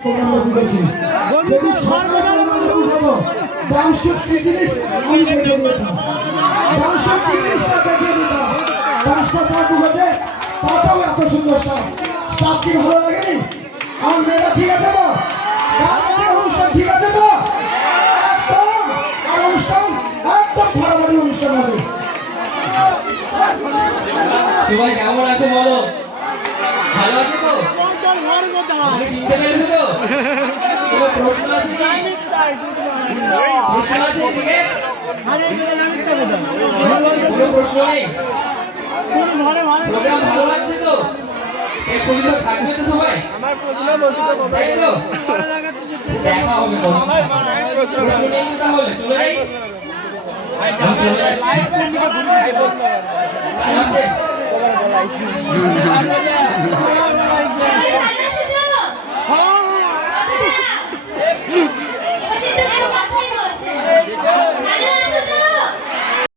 যদি সর্বদা বন্ধু হবো ডাউনশিপ কি জিনিস আমি দেখিয়ে দিতাম ডাউনশিপ কি জিনিসটা দেখিয়ে দিতাম ডান্সটা চাকু হচ্ছে তাতেও এত সুন্দর স্টাফ কি ভালো লাগেনি আমার মেয়েরা ঠিক আছে তো অনুষ্ঠান ঠিক আছে তো একদম আর অনুষ্ঠান একদম ভালোভাবে অনুষ্ঠান হবে সবাই কেমন আছে বলো ভালো আছে তো আমাকে চিনতে পেরেছো তো কোনো প্রশ্ন আছে কি প্রশ্ন আছে এদিকে কোনো প্রশ্ন নেই প্রোগ্রাম ভালো লাগছে তো শেষ পর্যন্ত থাকবে তো সবাই তাই তো দেখা হবে প্রশ্ন নেই তো তাহলে চলে যাই আছে